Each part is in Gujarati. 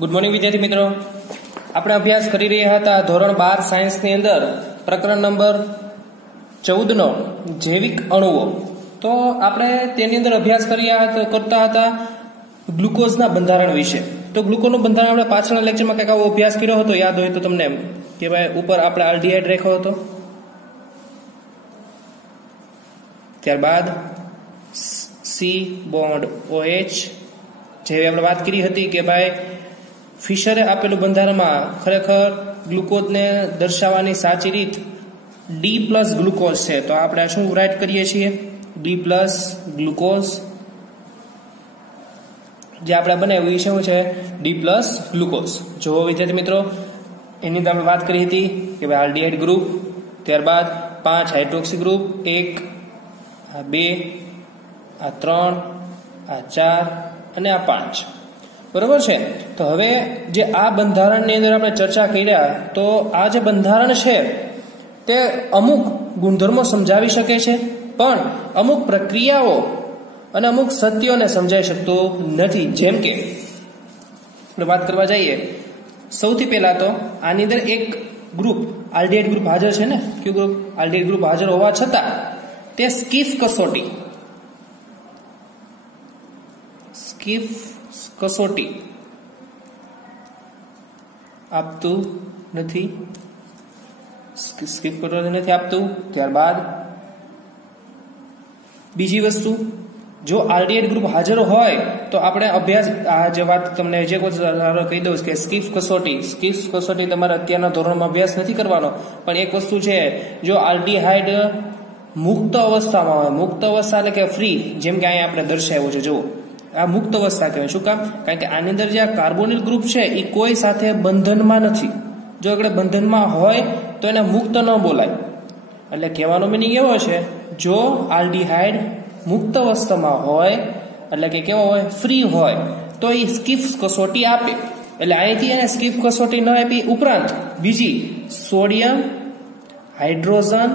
ગુડ મોર્નિંગ વિદ્યાર્થી મિત્રો, આપણે અભ્યાસ કરી રહ્યા હતા ધોરણ 12 સાયન્સની અંદર પ્રકરણ નંબર 14 નો જૈવિક અણુઓ. તો આપણે તેની અંદર અભ્યાસ કરતા હતા ગ્લુકોઝના બંધારણ વિશે. તો ગ્લુકોઝનું બંધારણ આપણે પાછળના લેક્ચરમાં કંઈક આવો અભ્યાસ કર્યો હતો, યાદ હોય તો તમને, કે ભાઈ ઉપર આપણે આલ્ડીહાઇડ રાખ્યો હતો, ત્યારબાદ સી બોન્ડ OH જેવી આપણે વાત કરી હતી કે ભાઈ ફિશરે આપેલું બંધારણમાં ખરેખર ગ્લુકોઝને દર્શાવવાની સાચી રીત D+ ગ્લુકોઝ છે. તો આપણે શું રાઈટ કરીએ છીએ? D+ glucose. જે આપણે બનાવ્યું છે શું છે? D+ glucose. જો વિદ્યાર્થી મિત્રો, એની અંદર આપણે વાત કરી હતી કે ભાઈ આલ્ડીહાઇડ ગ્રુપ, ત્યારબાદ 5 હાઇડ્રોક્સી ગ્રુપ, 1 આ 2 આ 3 આ 4 અને આ 5. બરોબર છે. તો હવે જે આ બંધારણની અંદર આપણે ચર્ચા કર્યા, તો આ જે બંધારણ છે તે અમુક ગુણધર્મો સમજાવી શકે છે, પણ અમુક પ્રક્રિયાઓ અને અમુક સત્યોને સમજાવી શકતો નથી. જેમ કે આપણે વાત કરવા જઈએ, સૌથી પહેલા તો આની અંદર એક ગ્રુપ આલ્ડીહાઇડ ગ્રુપ હાજર છે ને. કયું ગ્રુપ? આલ્ડીહાઇડ ગ્રુપ હાજર હોવા છતાં તે સ્કીફ કસોટી આપતું નથી. સ્કીપ કસોટી નથી આપતું. ત્યારબાદ બીજી વસ્તુ, જો આલ્ડીહાઇડ ગ્રુપ હાજર હોય તો આપણે અભ્યાસ, આ જે વાત તમને જે કહી દઉં કે સ્કીફ કસોટી તમારે અત્યારના ધોરણમાં અભ્યાસ નથી કરવાનો, પણ એક વસ્તુ છે, જો આલ્ડીહાઇડ મુક્ત અવસ્થામાં હોય, મુક્ત અવસ્થા એટલે કે ફ્રી, જેમ કે અહીંયા આપણે દર્શાવ્યું છે, જુઓ આ મુક્ત અવસ્થા કહેવાય. શું કામ? કારણ કે આની અંદર જે આ કાર્બોનિલ ગ્રુપ છે એ કોઈ સાથે બંધનમાં નથી. જો આપણે બંધનમાં હોય તો એને મુક્ત ન બોલાય. એટલે કહેવાનો મિનિંગ એવો છે, જો આલ્ડીહાઇડ મુક્ત અવસ્થામાં હોય, એટલે કે કેવો હોય? ફ્રી હોય, તો એ સ્કીફ કસોટી આપે. એટલે અહીંથી એને સ્કીફ કસોટી ન આપી, ઉપરાંત બીજી સોડિયમ હાઇડ્રોજન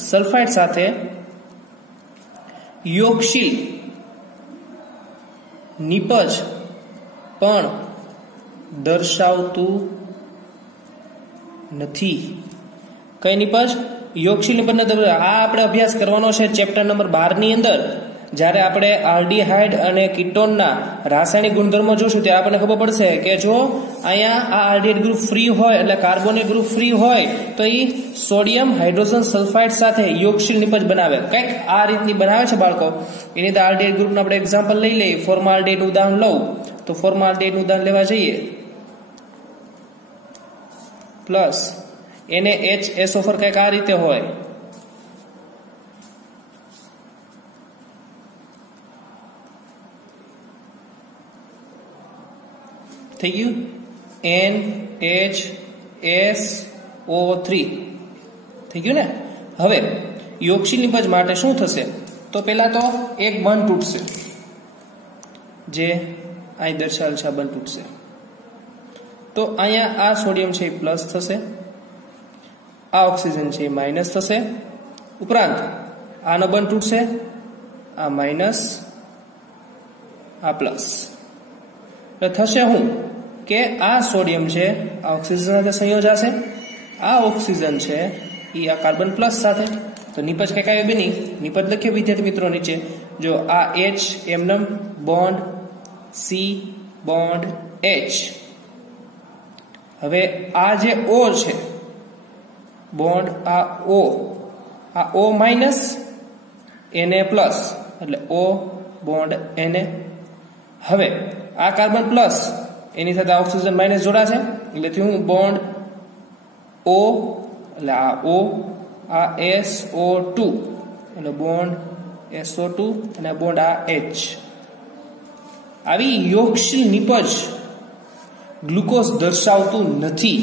સલ્ફાઇડ સાથે યોગશીલ નિપજ પણ દર્શાવતું નથી. કઈ નિપજ? યોગશીલ નિપજ. આ આપણે અભ્યાસ કરવાનો છે ચેપ્ટર નંબર 12 ની અંદર. જ્યારે આપણે આલ્ડીહાઇડ અને કીટોનના રાસાયણિક ગુણધર્મો જોશું, ત્યારે આપણને ખબર પડશે કે જો અહીંયા આ આલ્ડીહાઇડ ગ્રુપ ફ્રી હોય, એટલે કાર્બોનિલ ગ્રુપ ફ્રી હોય, તો એ સોડિયમ હાઇડ્રોજન સલ્ફાઇડ સાથે યોગશીલ નિપજ બનાવે. કંઈક આ રીતની બનાવે છે બાળકો. એની અંદર આલ્ડીહાઇડ ગ્રુપનું આપણે એક્ઝામ્પલ લઈ લઈએ. ફોર્માલ્ડિહાઇડનું ઉદાહરણ લઉં તો ફોર્માલ્ડિહાઇડનું ઉદાહરણ લેવા જઈએ, પ્લસ NaHSO4 કંઈક આ રીતે હોય. થઈ ગયું? NHSO3 થઈ ગયું ને. હવે યોગશીલ નિપજ માટે શું થશે? તો પહેલા તો એક બંધ તૂટશે, જે અહીં દર્શાવેલ છે, આ બંધ તૂટશે. તો અહીંયા આ સોડિયમ છે એ પ્લસ થશે, આ ઓક્સિજન છે એ માઇનસ થશે. ઉપરાંત આનો બંધ તૂટશે, આ માઇનસ, આ પ્લસ. થશે હું કે આ સોડિયમ છે આ ઓક્સિજન સાથે સંયોજાશે, આ ઓક્સિજન છે એ આ કાર્બન પ્લસ સાથે. તો નિપજ કઈ કઈ બની? નિપજ લખીએ વિદ્યાર્થી મિત્રો નીચે. જો આ H એમનમ બોન્ડ C બોન્ડ H. હવે આ જે O છે બોન્ડ, આ O માઇનસ Na પ્લસ, એટલે O બોન્ડ Na. હવે આ કાર્બન પ્લસ એની સાથે ઓક્સિજન માઇનસ જોડાશે, એટલે થયું બોન્ડ O, એટલે આ O, આ SO2, એટલે બોન્ડ SO2 અને બોન્ડ આ H. આવી યોગશીલ નિપજ ગ્લુકોઝ દર્શાવતું નથી.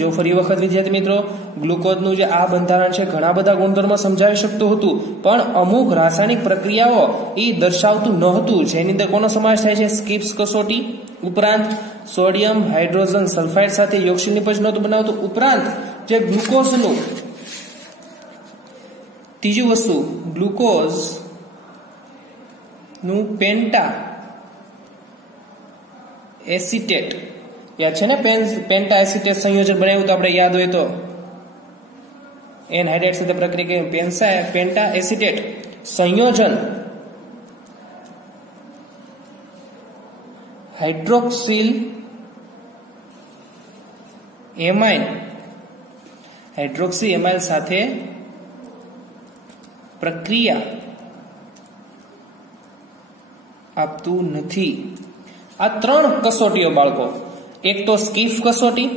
જો ફરી વખત વિદ્યાર્થી મિત્રો, ગ્લુકોઝનું જે આ બંધારણ છે ઘણા બધા ગુણધર્મો સમજાવી શકતું હતું, પણ અમુક રાસાયણિક પ્રક્રિયાઓ એ દર્શાવતું ન હતું. જેની અંદર કોનો સમાવેશ થાય છે? સ્કીફ કસોટી. ઉપરાંત સોડિયમ હાઇડ્રોજન સલ્ફાઇડ સાથે યોગશીલ નિપજ નહોતું બનાવતું. ઉપરાંત જે ગ્લુકોઝનું ત્રીજી વસ્તુ, ગ્લુકોઝ નું પેન્ટા એસિટેટ યાદ છે ને, પેન્ટા એસિટેટ સંયોજન બનાવ્યું તો આપણે યાદ હોય તો એનહાઇડ્રેટ સાથે પ્રક્રિયા પેન્ટા એસિટેટ સંયોજન હાઇડ્રોક્સિલ એમાઇલ સાથે પ્રક્રિયા આપતું નથી. આ 3 કસોટીઓ બાળકો, એક તો સ્કીફ કસોટી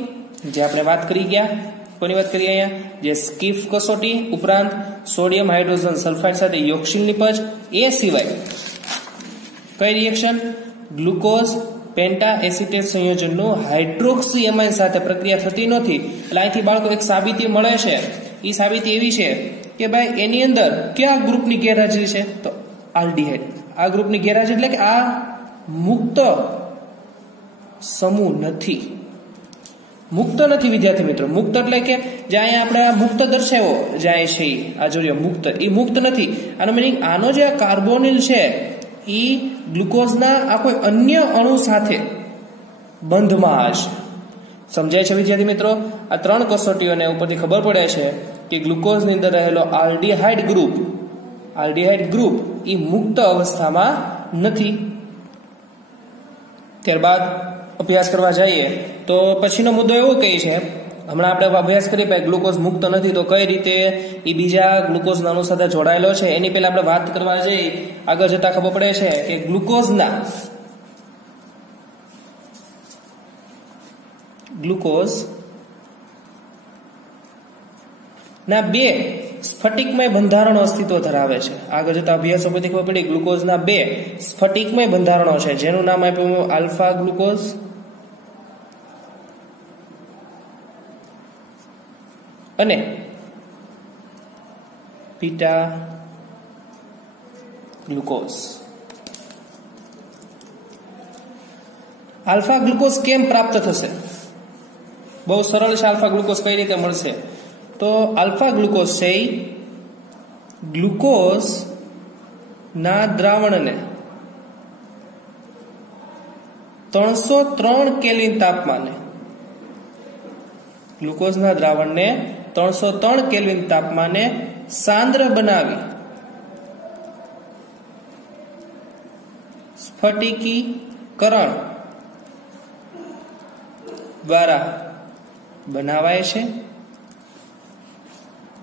જે આપણે વાત કરી ગયા, કોની વાત કરીએ અહીંયા, જે સ્કીફ કસોટી, ઉપરાંત સોડિયમ હાઇડ્રોજન સલ્ફાઇડ સાથે યોક્સિલ નિપજ. એ સિવાય કઈ રિએક્શન, ગ્લુકોઝ પેન્ટા એસિટેટ સંયોજનનું હાઇડ્રોક્સી એમાઇન સાથે પ્રક્રિયા થતી નથી. એટલે અહીંથી બાળકો એક સાબિતી મળે છે. એ સાબિતી એવી છે કે ભાઈ એની અંદર કયા ગ્રુપની ગેરહાજરી છે, તો આલ્ડીહાઇડ. આ ગ્રુપની ગેરહાજરી એટલે કે આ મુક્ત સમૂહ નથી, મુક્ત નથી વિદ્યાર્થી મિત્રો. મુક્ત એટલે કે જ્યાં આપણે મુક્ત દર્શાવ્યો, જ્યાં છે આ જોયો મુક્ત, એ મુક્ત નથી. આનો મીનિંગ આનો જે કાર્બોનિલ છે એ ગ્લુકોઝના આ કોઈ અન્ય અણુ સાથે બંધમાં હશે. સમજાય છે વિદ્યાર્થી મિત્રો? આ 3 કસોટીઓને ઉપરથી ખબર પડે છે કે ગ્લુકોઝની અંદર રહેલો આલ્ડીહાઇડ ગ્રુપ એ મુક્ત અવસ્થામાં નથી. ત્યારબાદ અભ્યાસ કરવા જઈએ તો પછીનો મુદ્દો એવો કહે છે, હમણાં આપણે અભ્યાસ કરીએ ભાઈ ગ્લુકોઝ મુક્ત નથી તો કઈ રીતે એ બીજા ગ્લુકોઝના અણુ સાથે જોડાયેલો છે. એની પહેલા આપણે વાત કરવા જઈએ, આગળ જતા ખબર પડે છે કે ગ્લુકોઝ ના 2 સ્ફટિકમય બંધારણો અસ્તિત્વ ધરાવે છે. આગળ જતા અભ્યાસો પરથી ખબર પડી ગ્લુકોઝના 2 સ્ફટિકમય બંધારણો છે, જેનું નામ આપ્યું આલ્ફા ગ્લુકોઝ અને બીટા ગ્લુકોઝ. આલ્ફા ગ્લુકોઝ કેમ પ્રાપ્ત થશે? બહુ સરળ છે. આલ્ફા ગ્લુકોઝ કઈ રીતે મળશે? તો આલ્ફા ગ્લુકોઝ છે ગ્લુકોઝ ના દ્રાવણને 303 કેલ્વિન તાપમાને, ગ્લુકોઝના દ્રાવણને 303 કેલ્વિન તાપમાને સાંદ્ર બનાવી સ્ફટિકીકરણ દ્વારા બનાવાય છે.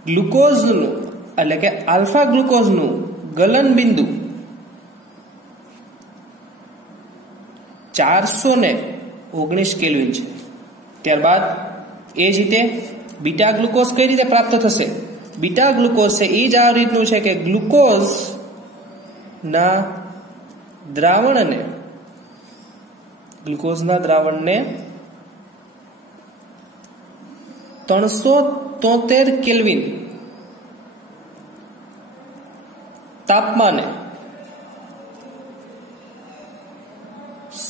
ગ્લુકોઝનું એટલે કે આલ્ફા ગ્લુકોઝનું ગલન બિંદુ 419 કેલ્વિન છે. ત્યારબાદ એ જ રીતે બીટા ગ્લુકોઝ કઈ રીતે પ્રાપ્ત થશે? બીટા ગ્લુકોઝ છે એ જ આ રીતનું છે કે ગ્લુકોઝ ના દ્રાવણને 373 કેલ્વિન તાપમાને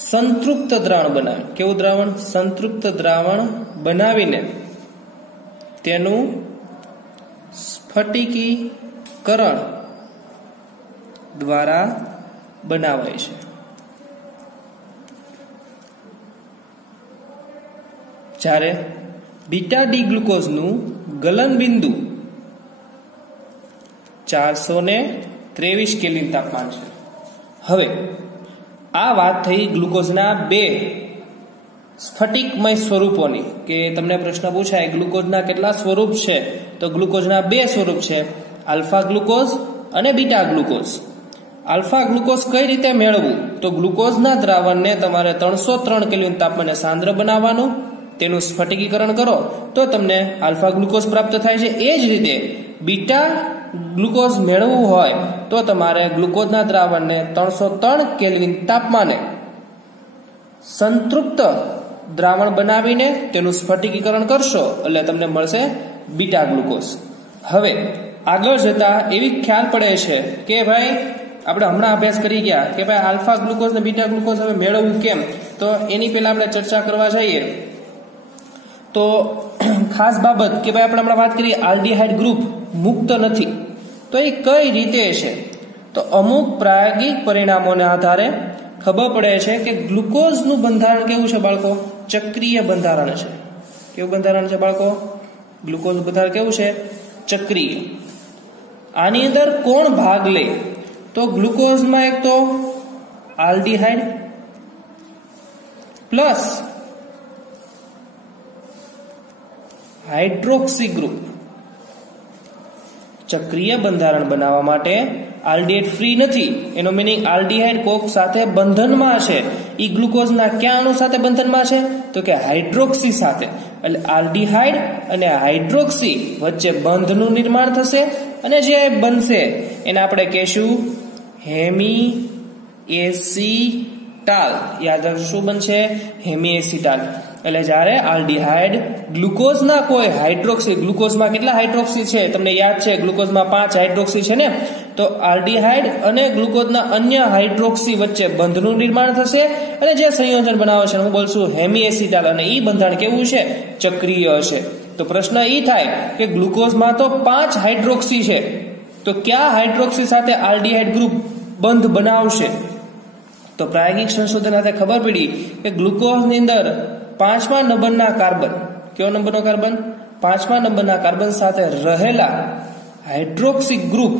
સંતૃપ્ત દ્રાવણ બનાવે. કેવું દ્રાવણ? સંતૃપ્ત દ્રાવણ બનાવીને તેનું સ્ફટિકીકરણ દ્વારા બનાવાય છે. જ્યારે બીટા ડી ગ્લુકોઝનું ગલન બિંદુ 423 કેલ્વિન તાપમાન છે. હવે આ વાત થઈ ગ્લુકોઝના 2 સ્ફટિકમય સ્વરૂપોની, કે તમને પ્રશ્ન પૂછાય ગ્લુકોઝના કેટલા સ્વરૂપ છે? તો ગ્લુકોઝના 2 સ્વરૂપ છે, આલ્ફા ગ્લુકોઝ અને બીટા ગ્લુકોઝ. આલ્ફા ગ્લુકોઝ કઈ રીતે મેળવવું? તો ગ્લુકોઝના દ્રાવણને તમારે 303 કેલ્વિન તાપમાને સાંદ્ર બનાવવાનું, તેનું સ્ફટિકીકરણ કરો તો તમને આલ્ફા ગ્લુકોઝ પ્રાપ્ત થાય છે. એ જ રીતે બીટા ગ્લુકોઝ મેળવવું હોય તો તમારે ગ્લુકોઝના દ્રાવણને 303 કેલ્વિન તાપમાને સંતૃપ્ત દ્રાવણ બનાવીને તેનું સ્ફટિકીકરણ કરશો એટલે તમને મળશે બીટા ગ્લુકોઝ. હવે આગળ જતા એવી ખ્યાલ પડે છે કે ભાઈ આપણે હમણાં અભ્યાસ કરી ગયા કે ભાઈ આલ્ફા ગ્લુકોઝ ને બીટા ગ્લુકોઝ હવે મેળવવું કેમ? તો એની પહેલા આપણે ચર્ચા કરવા જઈએ તો ખાસ બાબત કે ભાઈ આપણે હમણાં વાત કરીએ આલ્ડીહાઇડ ગ્રુપ મુક્ત નથી, તો એ કઈ રીતે છે? તો અમુક પ્રાયોગિક પરિણામોના આધારે ખબર પડે છે કે ગ્લુકોઝનું બંધારણ કેવું છે બાળકો? ચક્રીય બંધારણ છે. કેવું બંધારણ છે બાળકો? ગ્લુકોઝનું બંધારણ કેવું છે? ચક્રીય. આની અંદર કોણ ભાગ લે? તો ગ્લુકોઝમાં એક તો આલ્ડીહાઇડ પ્લસ હાઇડ્રોક્સી ગ્રુપ. ચક્રીય બંધારણ બનાવવા માટે આલ્ડીહાઇડ ફ્રી નથી. એનો મીનિંગ આલ્ડીહાઇડ કોક સાથે બંધનમાં છે. ઈ ગ્લુકોઝના કયા અણુ સાથે બંધનમાં છે? તો કે હાઇડ્રોક્સી સાથે. એટલે આલ્ડીહાઇડ અને હાઇડ્રોક્સી વચ્ચે બંધનું નિર્માણ થશે અને જે બનશે એને આપણે કહેશું હેમી એસિટાલ. યાદ રાખજો શું બનશે? Hemi acetal. એટલે જ્યારે આલ્ડીહાઇડ ગ્લુકોઝના કોઈ હાઇડ્રોક્સી, ગ્લુકોઝમાં કેટલા હાઇડ્રોક્સી છે તમને યાદ છે? ગ્લુકોઝમાં 5 હાઇડ્રોક્સી છે ને. તો આલ્ડીહાઇડ અને ગ્લુકોઝના અન્ય હાઇડ્રોક્સી વચ્ચે બંધનું નિર્માણ થશે અને જે સંયોજન બનાવે છે હું બોલશું હેમી એસિટાલ. અને ઈ બંધારણ કેવું છે? ચક્રીય હશે. તો પ્રશ્ન ઈ થાય કે ગ્લુકોઝમાં તો 5 હાઇડ્રોક્સી છે, તો કયા હાઇડ્રોક્સી સાથે આલ્ડીહાઇડ ગ્રુપ બંધ બનાવશે? તો પ્રાયોગિક સંશોધન સાથે ખબર પડી કે ગ્લુકોઝની અંદર 5મા નંબરના કાર્બન, કયો નંબરનો કાર્બન? 5મા નંબરના કાર્બન સાથે રહેલા હાઇડ્રોક્સી ગ્રુપ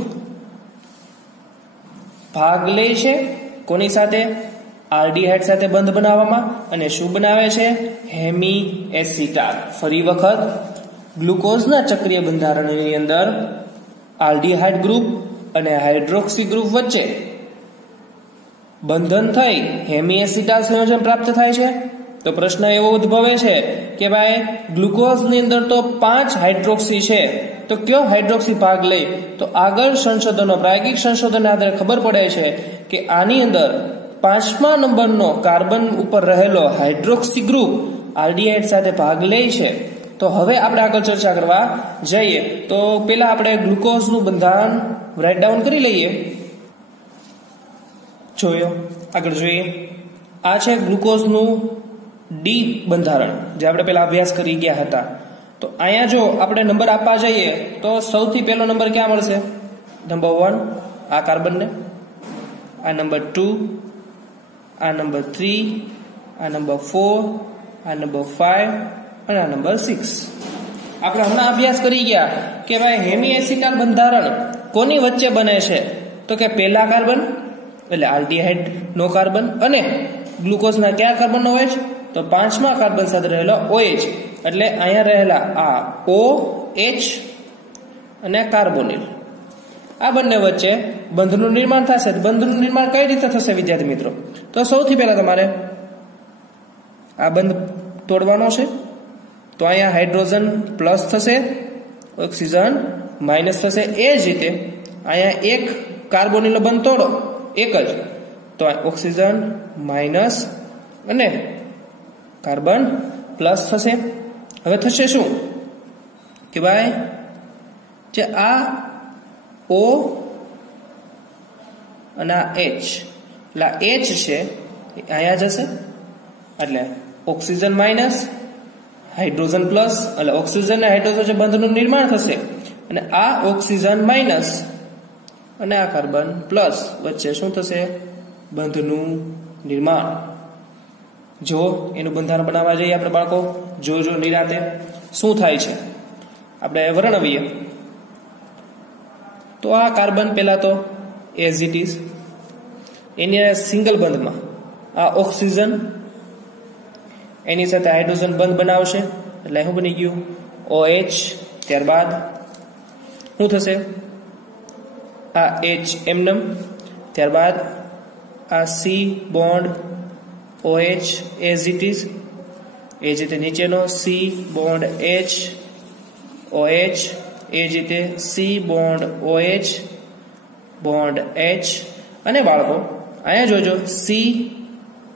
ભાગ લે છે કોની સાથે? આલ્ડીહાઇડ સાથે બંધ બનાવવામાં. અને શું બનાવે છે? Hemi acetal. ફરી વખત ગ્લુકોઝના ચક્રીય બંધારણની અંદર આલ્ડીહાઇડ ગ્રુપ અને હાઇડ્રોક્સી ગ્રુપ વચ્ચે બંધન થઈ હેમી એસિટાલ સંયોજન પ્રાપ્ત થાય છે. તો પ્રશ્ન એવો ઉદ્ભવે છે કે ભાઈ ગ્લુકોઝની અંદર તો 5 હાઇડ્રોક્સી છે, તો કયો હાઇડ્રોક્સી ભાગ લે? તો આગળ સંશોધનો, પ્રાયોગિક સંશોધનના આધારે ખબર પડે છે કે આની અંદર 5મા નંબરનો કાર્બન ઉપર રહેલો હાઇડ્રોક્સી ગ્રુપ આલ્ડીહાઇડ સાથે ભાગ લે છે. તો હવે આપણે આગળ ચર્ચા કરવા જઈએ. તો પેલા આપણે ગ્લુકોઝનું બંધારણ રાઇટ ડાઉન કરી લઈએ. જોયો, આગળ જોઈએ. આ છે ગ્લુકોઝનું ડી બંધારણ જે આપણે પેલા અભ્યાસ કરી ગયા હતા. તો અહીંયા જો આપણે નંબર આપવા જઈએ તો સૌથી પહેલો નંબર ક્યાં મળશે? નંબર 1 આ કાર્બનને, આ નંબર 2, આ નંબર 3, આ નંબર 4, આ નંબર 5 અને આ નંબર 6. આપણે હમણાં અભ્યાસ કરી ગયા કે ભાઈ હેમી એસિટાલ બંધારણ કોની વચ્ચે બને છે? તો કે પહેલા કાર્બન એટલે આલ્ડીહાઇડ નો કાર્બન અને ગ્લુકોઝના કયા કાર્બનનો હોય છે? તો 5મા કાર્બન સાથે રહેલો OH. એટલે અહીંયા રહેલા આ OH અને કાર્બોનિલ, આ બંને વચ્ચે બંધનું નિર્માણ થશે. બંધનું નિર્માણ કઈ રીતે થશે વિદ્યાર્થી મિત્રો? તો સૌથી પહેલા તમારે આ બંધ તોડવાનો છે. તો અહીંયા હાઇડ્રોજન પ્લસ થશે, ઓક્સિજન માઇનસ થશે. એ જ રીતે અહીંયા એક કાર્બોનિલ બંધ તોડો, એક જ, તો ઓક્સિજન માઇનસ અને કાર્બન પ્લસ થશે. હવે થશે શું કે ભાઈ જે આ O અને આ H, એટલે આ H છે અહીંયા જશે, એટલે ઓક્સિજન માઇનસ હાઇડ્રોજન પ્લસ, એટલે ઓક્સિજન અને હાઇડ્રોજન જે બંધનું નિર્માણ થશે અને આ ઓક્સિજન માઇનસ અને આ કાર્બન પ્લસ વચ્ચે શું થશે? બંધનું નિર્માણ. જો એનું બંધારણ બનાવવા જઈએ આપણે બાળકો, જો નિરાતે શું થાય છે આપણે વર્ણવીએ. તો આ કાર્બન પહેલા તો એઝ ઇટ ઇઝ એની સિંગલ બંધમાં આ ઓક્સિજન એની સાથે હાઇડ્રોજન બંધ બનાવશે, એટલે શું બની ગયું? OH. ત્યારબાદ શું થશે? આ H એમનેમ, ત્યારબાદ આ C bond OH as it is, એ જ રીતે નીચેનો C બોન્ડ H OH, એ જ રીતે C bond OH bond H. અને બાળકો અહીંયા જોજો C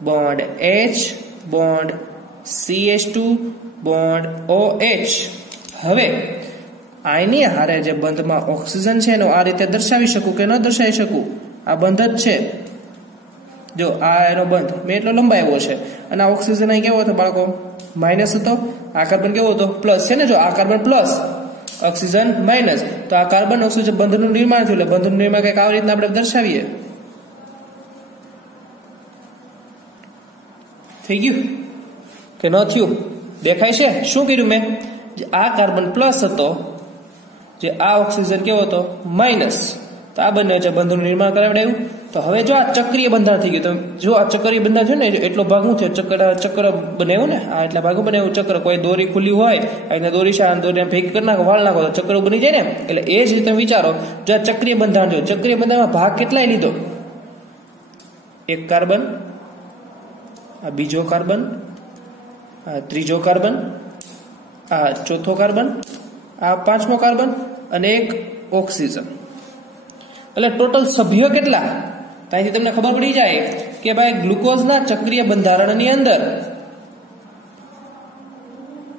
bond H bond CH2 bond OH. હવે આની હારે જે બંધમાં ઓક્સિજન છે એનો આ રીતે દર્શાવી શકું કે ન દર્શાવી શકું? આ બંધ જ છે. જો આ એનો બંધ મેં એટલો લંબાવ્યો છે અને આ ઓક્સિજન અહીં કેવો હતો બાળકો? માઇનસ હતો. આ કાર્બન કેવો હતો? પ્લસ છે ને. જો આ કાર્બન પ્લસ ઓક્સિજન માઇનસ, તો આ કાર્બન ઓક્સિજન બંધનું નિર્માણ થયું, એટલે બંધનું નિર્માણ કંઈક આવી રીતના આપણે દર્શાવીએ. થઈ ગયું કે ન થયું? દેખાય છે? શું કર્યું મેં? આ કાર્બન પ્લસ હતો, જે આ ઓક્સિજન કેવો હતો? માઇનસ. તો આ બંને વચ્ચે બંધનું નિર્માણ કરાવડાવ્યું. તો હવે જો આ ચક્રીય બંધારણ થઈ ગયું, તો જો આ ચક્રીય બંધારણ છે ને, એટલો ભાગ શું થયો? ચક્ર બનાવ્યું ને, આ એટલા ભાગો બનાવ્યું ચક્ર. કોઈ દોરી ખુલ્લી હોય, આ દોરી છે, દોરી ભેગી કરી નાખો, વાળ નાખો, તો ચક્ર બની જાય ને. એટલે એ જ રીતે વિચારો, જો આ ચક્રીય બંધારણ જો ચક્રીય બંધારણમાં ભાગ કેટલાય લીધો? એક કાર્બન, આ બીજો કાર્બન, આ ત્રીજો કાર્બન, આ ચોથો કાર્બન, આ પાંચમો કાર્બન અને એક ઓક્સિજન. એટલે ટોટલ સભ્યો કેટલા? ત્યાંથી તમને ખબર પડી જાય કે ભાઈ ગ્લુકોઝના ચક્રીય બંધારણની અંદર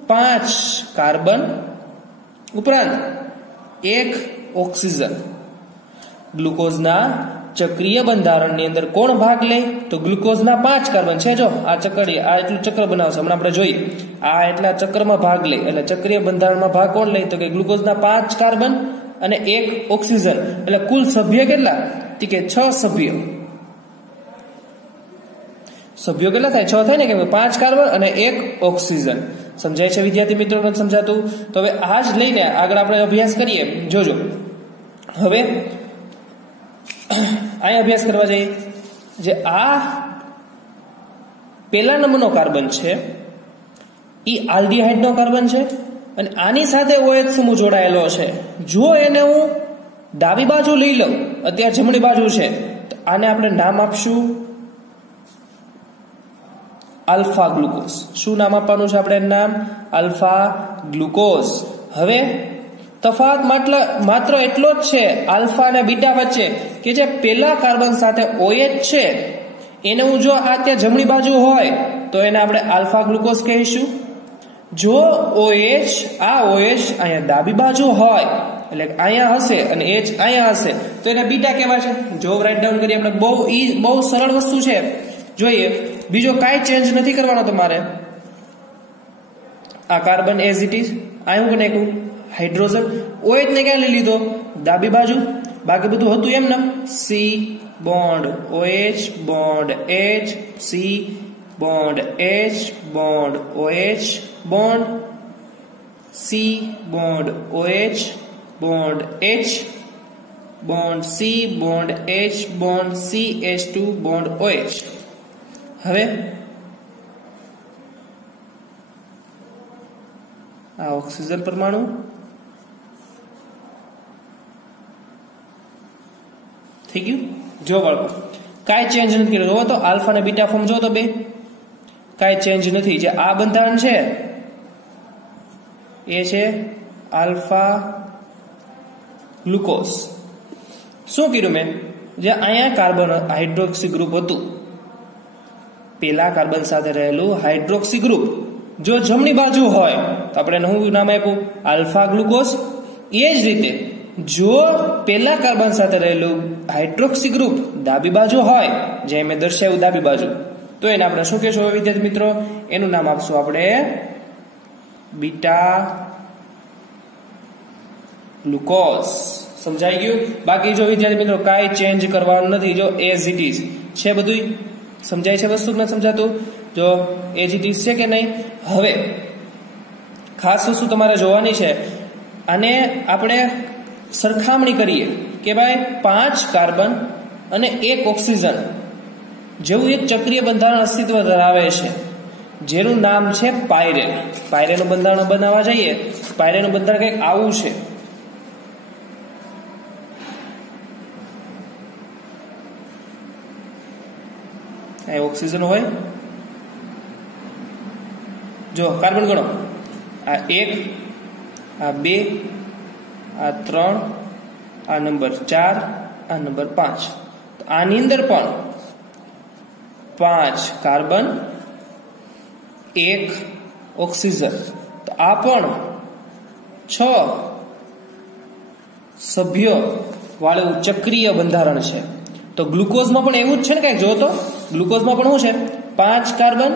5 કાર્બન ઉપરાંત 1 ઓક્સિજન. ગ્લુકોઝના ચક્રીય બંધારણની અંદર કોણ ભાગ લે? તો ગ્લુકોઝના 5 કાર્બન છે. જો આ ચક્રી, આ એટલું ચક્ર બનાવશે, હમણાં આપણે જોઈએ. આ એટલા ચક્રમાં ભાગ લે, એટલે ચક્રીય બંધારણમાં ભાગ કોણ લે? તો કે ગ્લુકોઝના 5 કાર્બન અને 1 ઓક્સિજન. એટલે કુલ સભ્ય કેટલા? તો કે 6 સભ્યો. સભ્યો કેટલા થાય? 6 થાય ને, કે 5 કાર્બન અને 1 ઓક્સિજન. સમજાય છે વિદ્યાર્થી મિત્રો? નથી સમજાતું? તો હવે આ જ લઈને આગળ આપણે અભ્યાસ કરીએ. જોજો હવે અહીં અભ્યાસ કરવા જઈએ. જે આ પહેલા નંબરનો કાર્બન છે એ આલ્ડીહાઇડનો કાર્બન છે, અને આની સાથે OH સમૂહ જોડાયેલો છે. જો એને હું ડાબી બાજુ લઈ લઉં, અત્યારે જમણી બાજુ છે, તો આને આપણે નામ આપશું આલ્ફા ગ્લુકોઝ. શું નામ આપવાનું છે આપણે? નામ આલ્ફા ગ્લુકોઝ. હવે તફાવત માત્ર એટલો જ છે આલ્ફા અને બીટા વચ્ચે, કે જે પહેલા કાર્બન સાથે OH છે એને હું જો આ ત્યાં જમણી બાજુ હોય તો એને આપણે આલ્ફા ગ્લુકોઝ કહીશું. જો OH આ OH અહીંયા ડાબી બાજુ હોય, એટલે અહીંયા હશે અને H અહીંયા હશે, તો એને બીટા કહેવાશે. જો રાઇટ ડાઉન કરીએ આપણે, બહુ સરળ વસ્તુ છે. જોઈએ, બીજો કાંઈ ચેન્જ નથી કરવાનો તમારે. આ કાર્બન એઝ ઇટ ઇઝ. આ હું નાખ્યું હાઇડ્રોજન. OH ને ક્યાં લઈ લીધો? ડાબી બાજુ. બાકી બધું હતું એમને. C bond OH bond H, C bond H bond OH bond C bond OH bond H bond C bond H bond CH2 bond OH. હવે આ ઓક્સિજન પરમાણુ, થઈ ગયું. જો બાળકો કાંઈ ચેન્જ નથી કર્યો. જોવો તો આલ્ફા અને બીટા ફોર્મ જો તો બે કાંઈ ચેન્જ નથી. જે આ બંધારણ છે એ છે આલ્ફા ગ્લુકોઝ. શું કર્યું મેં? જે અહીંયા કાર્બન હાઇડ્રોક્સી ગ્રુપ હતું, પેલા કાર્બન સાથે રહેલું હાઇડ્રોક્સી ગ્રુપ જો જમણી બાજુ હોય તો આપણે શું નામ આપ્યું? Alpha glucose. એ જ રીતે જો પેલા કાર્બન સાથે રહેલું હાઇડ્રોક્સી ગ્રુપ ડાબી બાજુ હોય, જે મેં દર્શાવ્યું ડાબી બાજુ, તો એને આપણે શું કહેશું વિદ્યાર્થી મિત્રો? એનું નામ આપશું આપણે બીટા ગ્લુકોઝ. સમજાઈ ગયું? બાકી જો વિદ્યાર્થી મિત્રો કાંઈ ચેન્જ કરવાનું નથી. જો એઝ ઇટ ઇઝ છે બધું. સમજાય છે વસ્તુ? નથી સમજાતું? જો એઝ ઇટ ઇઝ છે કે નહીં? હવે ખાસ વસ્તુ તમારે જોવાની છે, અને આપણે સરખામણી કરીએ કે ભાઈ 5 કાર્બન અને 1 ઓક્સિજન જેવું એક ચક્રીય બંધારણ અસ્તિત્વ ધરાવે છે, જેનું નામ છે પાયરેન. પાયરેનનું બંધારણ બનાવવા જઈએ, પાયરેનનું બંધારણ કંઈક આવું છે. આ ઓક્સિજન હોય, જો કાર્બન ગણો, આ 1, આ 2, આ 3, આ નંબર 4, આ નંબર 5. આની અંદર પણ 5 કાર્બન 1 ઓક્સિજન, તો આ પણ 6 સભ્યો વાળું ચક્રીય બંધારણ છે. તો ગ્લુકોઝમાં પણ એવું જ છે ને? કઈક જો તો ગ્લુકોઝમાં પણ શું છે? 5 કાર્બન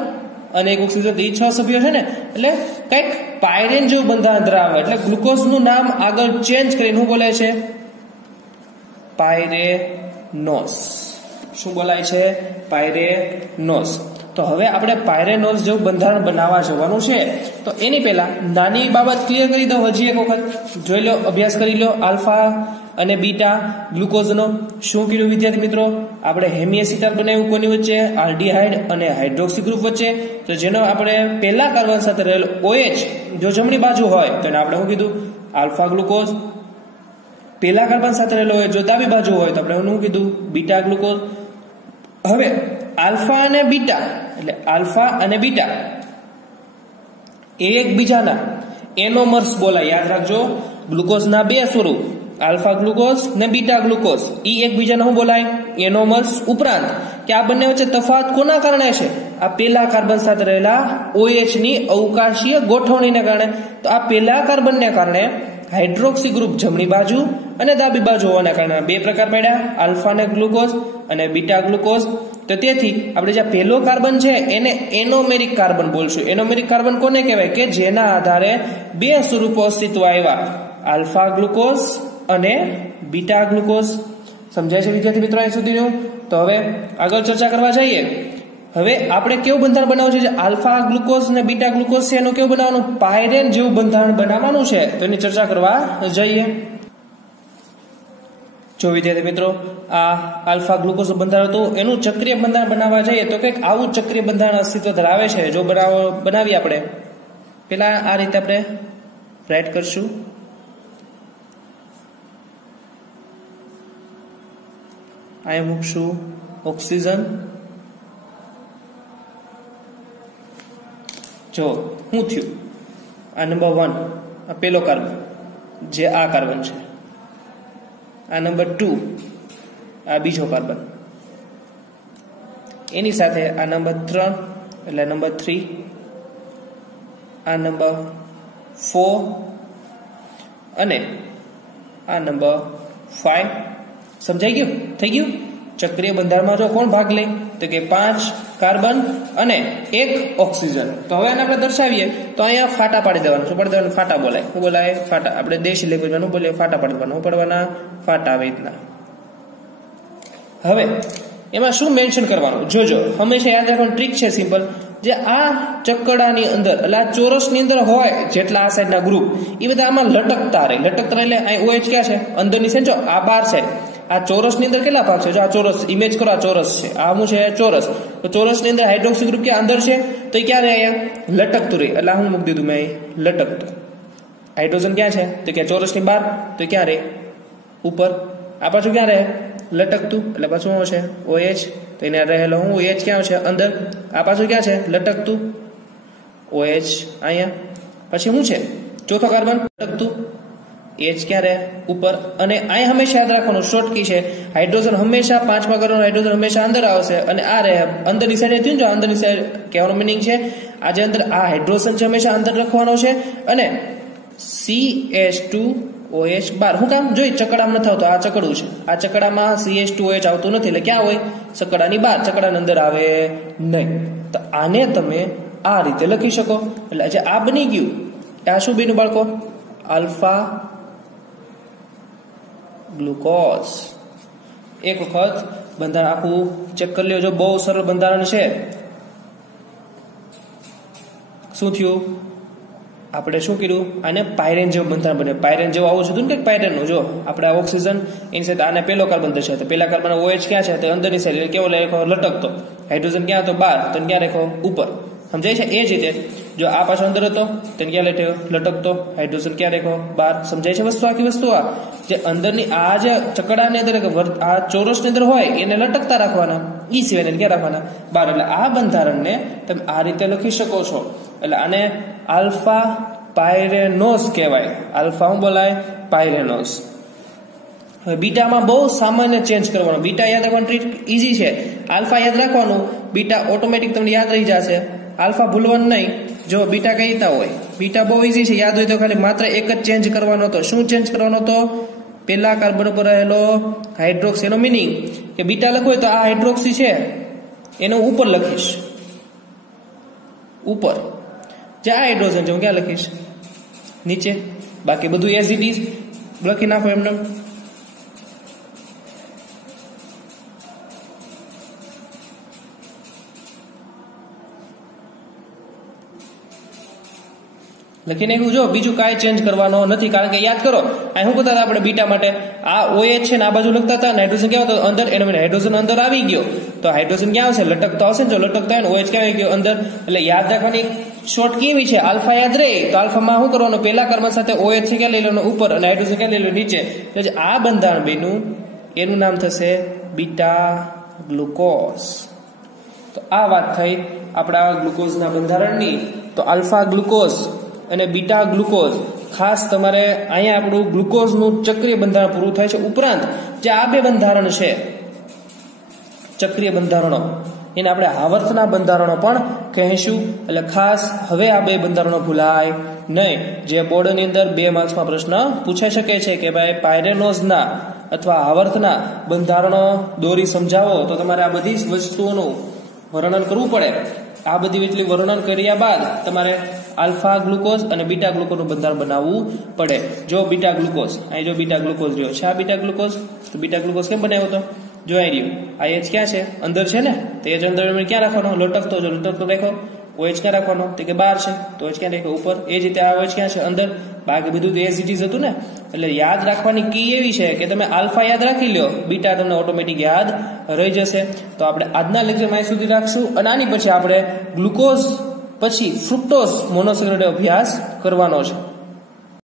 અને એક ઓક્સિજન, તો એ 6 સભ્યો છે ને, એટલે કંઈક પાયરેન જેવું બંધારણ ધરાવે. એટલે ગ્લુકોઝનું નામ આગળ ચેન્જ કરીને શું બોલાય છે? પાયરેનોસ. શું બોલાય છે? પાયરેનોસ. તો હવે આપણે પાયરેનોસ જેવું બંધારણ બનાવવા જવાનું છે. તો એની પહેલા નાની બાબત ક્લિયર કરી દો. હજી એક વખત જોઈ લો, અભ્યાસ કરી લો. આલ્ફા અને બીટા ગ્લુકોઝનો શું કીધું વિદ્યાર્થી મિત્રો? આપણે હેમિએસિટાલ બનાવ્યું કોની વચ્ચે? આલ્ડીહાઇડ અને હાઇડ્રોક્સી ગ્રુપ વચ્ચે. તો જેનો આપણે પહેલા કાર્બન સાથે રહેલો OH જો જમણી બાજુ હોય તો એને આપણે શું કીધું? Alpha glucose. પહેલા કાર્બન સાથે રહેલો OH જો ડાબી બાજુ હોય તો આપણે શું કીધું? Beta glucose. હવે આલ્ફા અને બીટા, એટલે આલ્ફા અને બીટા એકબીજાના એનોમર્સ બોલાય. યાદ રાખજો, ગ્લુકોઝના બે સ્વરૂપ, આલ્ફા ગ્લુકોઝ ને બીટા ગ્લુકોઝ, એ એકબીજાના શું બોલાય? એનોમર્સ. ઉપરાંત કે આ બંને વચ્ચે તફાવત કોના કારણે છે? આ પહેલા કાર્બન સાથે રહેલા OH ની અવકાશીય ગોઠવણીને કારણે. તો આ પહેલા કાર્બનને કારણે હાઇડ્રોક્સી ગ્રુપ જમણી બાજુ અને ડાબી બાજુ હોવાના કારણે બે પ્રકાર પડ્યા, આલ્ફા ને ગ્લુકોઝ અને બીટા ગ્લુકોઝ. તો તેથી આપણે જે પહેલો કાર્બન છે એને એનોમેરિક કાર્બન બોલશું. એનોમેરિક કાર્બન કોને કહેવાય? કે જેના આધારે બે સ્વરૂપો અસ્તિત્વ આવ્યા, આલ્ફા ગ્લુકોઝ અને બીટા ગ્લુકોઝ. સમજાય છે વિદ્યાર્થી મિત્રો અહીં સુધીનું? તો હવે આગળ ચર્ચા કરવા જઈએ. હવે આપણે કેવું બંધારણ બનાવવું છે? આલ્ફા ગ્લુકોઝ અને બીટા ગ્લુકોઝ છે એનું કેવું બનાવવાનું? પાયરેન જેવું બંધારણ બનાવવાનું છે. તો એની ચર્ચા કરવા જઈએ. જો વિદ્યાર્થી મિત્રો, આ આલ્ફા ગ્લુકોઝ બંધારણ હતું, એનું ચક્રીય બંધારણ બનાવવા જઈએ તો કંઈક આવું ચક્રીય બંધારણ અસ્તિત્વ ધરાવે છે. જો બનાવીએ આપણે, પેલા આ રીતે આપણે રાઈટ કરશું. અહીંયા મૂકશું ઓક્સિજન. જો શું થયું? આ નંબર 1, આ પેલો કાર્બન જે આ કાર્બન છે, આ નંબર 2 આ બીજો કાર્બન, એની સાથે આ નંબર 3 એટલે નંબર 3, આ નંબર 4 અને આ નંબર 5. સમજાઈ ગયું? થઈ ગયું? ચક્રીય બંધારણમાં જો કોણ ભાગ લે? તો કે 5 કાર્બન અને 1 ઓક્સિજન. તો હવે એને આપણે દર્શાવીએ તો અહીંયા ફાટા પાડી દેવાનું. શું પાડી દેવાનું? ફાટા બોલાય. શું બોલાય? ફાટા. આપણે દેશી લેંગ્વેજમાં શું બોલીએ? ફાટા પાડી દેવાનું. શું પડવાના? ફાટા. આવી રીતના. હવે એમાં શું મેન્શન કરવાનું? જોજો, હંમેશા યાદ રાખવાનું ટ્રીક છે સિમ્પલ. જે આ ચક્કડાની અંદર, એટલે આ ચોરસની અંદર હોય જેટલા આ સાઈડના ગ્રુપ, એ બધા આમાં લટકતા રહે. લટકતા એટલે અહીં OH ક્યાં છે? અંદરની સાઈડ. જો આ બાર સાઈડ, આ ચોરસની અંદર કેટલા ભાગ છે? જો આ ચોરસ ઇમેજ કરો, આ ચોરસ છે, આ શું છે? ચોરસ. તો ચોરસની અંદર હાઇડ્રોક્સી ગ્રુપ ક્યાં અંદર છે? તો એ ક્યાં રહે? અહીંયા લટકતું રહે. એટલે હું મૂકી દીધું મેં લટકતું. હાઇડ્રોજન ક્યાં છે? તો કે ચોરસની બહાર. તો ક્યાં રહે? ઉપર. આ પાછું ક્યાં રહે? લટકતું. એટલે પાછું શું છે? OH. તો એને રહેલો હું OH ક્યાં છે? અંદર. આ પાછું ક્યાં છે? લટકતું. OH અહીંયા. પછી શું છે? ચોથો કાર્બન લટકતું. H ક્યાં રહે? ઉપર. અને અહીં હંમેશા યાદ રાખવાનું શોર્ટ કી છે, હાઇડ્રોજન હંમેશા 5મા કાર્બન હાઇડ્રોજન હંમેશા અંદર આવશે અને આ રહે અંદરની સાઈડ. થયું? જો અંદરની સાઈડ કહેવાનો મિનિંગ છે આ જે અંદર આ હાઇડ્રોજન છે હંમેશા અંદર રાખવાનો છે. અને CH2OH બાર. શું કામ? જોઈ ચકડામાં નથી આવતો. આ ચકડું છે, આ ચકડામાં CH2OH આવતું નથી. એટલે ક્યાં હોય? ચકડાની બહાર. ચકડાની અંદર આવે નહીં. તો આને તમે આ રીતે લખી શકો. એટલે જે આ બની ગયું, આ શું બન્યું બાળકો? Alpha glucose. એક વખત બંધારણ આખું ચેક કરી લ્યો. જો બહુ સરળ બંધારણ છે. શું થયું? આપણે શું કર્યું? આને પાયરેન જેવું બંધારણ બને. પાયરેન જેવું આવું હતું ને કંઈક પાયરેનનું. જો આપણે આ ઓક્સિજન એની સાથે આને પેલો કાર્બન દર્શાવે. તો પેલા કાર્બન OH ક્યાં છે? તો અંદરની સાઈડ. કેવો લખ્યો? લટકતો. હાઇડ્રોજન ક્યાં હતો? બહાર. તો ક્યાં રાખ્યો? ઉપર. સમજાય છે? એ જ રીતે જો આ પાછો અંદર હતો તો ક્યાં લટકતો? હાઇડ્રોજન ક્યાં રાખ્યો? બહાર. સમજાય છે વસ્તુ? આખી વસ્તુ આ જે અંદરની આ જે ચકડાની અંદર આ ચોરસની અંદર હોય એને લટકતા રાખવાના. ઈ સિવાય ક્યાં રાખવાના? બહાર. એટલે આ બંધારણને તમે આ રીતે લખી શકો છો. એટલે આને આલ્ફા પાયરેનોસ કહેવાય. આલ્ફા શું બોલાય? પાયરેનોસ. હવે બીટામાં બહુ સામાન્ય ચેન્જ કરવાનો. બીટા યાદ રાખવાનું ટ્રીક ઈઝી છે. આલ્ફા યાદ રાખવાનું, બીટા ઓટોમેટિક તમને યાદ રહી જશે. આલ્ફા ભૂલવાનું નહીં. જો બીટા કઈ રીતના હોય? બીટા બહુ ઈઝી છે. યાદ હોય તો ખાલી માત્ર એક જ ચેન્જ કરવાનો હતો. શું ચેન્જ કરવાનો હતો? પેલા કાર્બન ઉપર રહેલો હાઇડ્રોક્સી. એનો મિનિંગ કે બીટા લખો તો આ હાઇડ્રોક્સી છે એનો ઉપર લખીશ. ઉપર. જે આ હાઇડ્રોજન છે હું ક્યાં લખીશ? નીચે. બાકી બધું એઝ ઇટ ઇઝ લખી નાખો એમને. લખીને જો બીજું કાંઈ ચેન્જ કરવાનો નથી, કારણ કે યાદ કરો આ શું કરતા હતા આપણે બીટા માટે, આ OH છે ને આ બાજુ લખતા હતા, હાઇડ્રોજન ક્યાં હતો અંદર, એને હાઇડ્રોજન અંદર આવી ગયો તો હાઇડ્રોજન ક્યાં આવશે? લટકતો આવશે ને. જો લટકતા હોય ને OH ક્યાં આવી ગયો? અંદર. એટલે યાદ રાખવાની શોર્ટ કેવી છે? આલ્ફા યાદ રહે તો આલ્ફામાં શું કરવાનું? પહેલા કર્મ સાથે OH છે ક્યાં લઈ લેવાનું? ઉપર, અને હાઇડ્રોજન ક્યાં લઈ લેવાનું? નીચે. એટલે આ બંધારણ બન્યું એનું નામ થશે બીટા ગ્લુકોઝ. તો આ વાત થઈ આપણા ગ્લુકોઝના બંધારણની. તો આલ્ફા ગ્લુકોઝ અને બીટા ગ્લુકોઝ, ખાસ તમારે અહીંયા આપણું ગ્લુકોઝનું ચક્રીય બંધારણ પૂરું થાય છે. ઉપરાંત જે આ બે બંધારણ છે ચક્રીય બંધારણો, એને આપણે આવર્તના બંધારણો પણ કહીશું. એટલે ખાસ હવે આ બે બંધારણો ભૂલાય નહીં. જે બોર્ડની અંદર 2 માર્ક્સમાં પ્રશ્ન પૂછાઈ શકે છે કે ભાઈ પાયરેનોઝના અથવા આવર્તના બંધારણો દોરી સમજાવો, તો તમારે આ બધી વસ્તુઓનું વર્ણન કરવું પડે. આ બધી એટલી વર્ણન કર્યા બાદ તમારે આલ્ફા ગ્લુકોઝ અને બીટા ગ્લુકોઝનું બંધારણ બનાવવું પડે. જો બીટા ગ્લુકોઝ, અહીં જો બીટા ગ્લુકોઝ જો છે, આ બીટા ગ્લુકોઝ. તો બીટા ગ્લુકોઝ કેમ બનાવ્યો હતો? જો અહીં રહ્યું, આ H ક્યાં છે? અંદર છે ને. તો H અંદર ક્યાં રાખવાનો? લટકતો. જો લટકતો રાખો. OH ક્યાં રાખવાનો? તો કે બહાર છે. તો OH ક્યાં રાખ્યો? ઉપર. એ જ રીતે આ OH ક્યાં છે? અંદર. બાકી બધું તો એઝ ઇટ ઇઝ હતું ને. એટલે યાદ રાખવાની કી એવી છે કે તમે આલ્ફા યાદ રાખી લો, બીટા તમને ઓટોમેટિક યાદ રહી જશે. તો આપણે આજના લેક્ચરમાં અહીં સુધી રાખશું, અને આની પછી આપણે ગ્લુકોઝ પછી ફ્રુક્ટોઝ મોનોસેકેરાઇડ અભ્યાસ કરવાનો છે.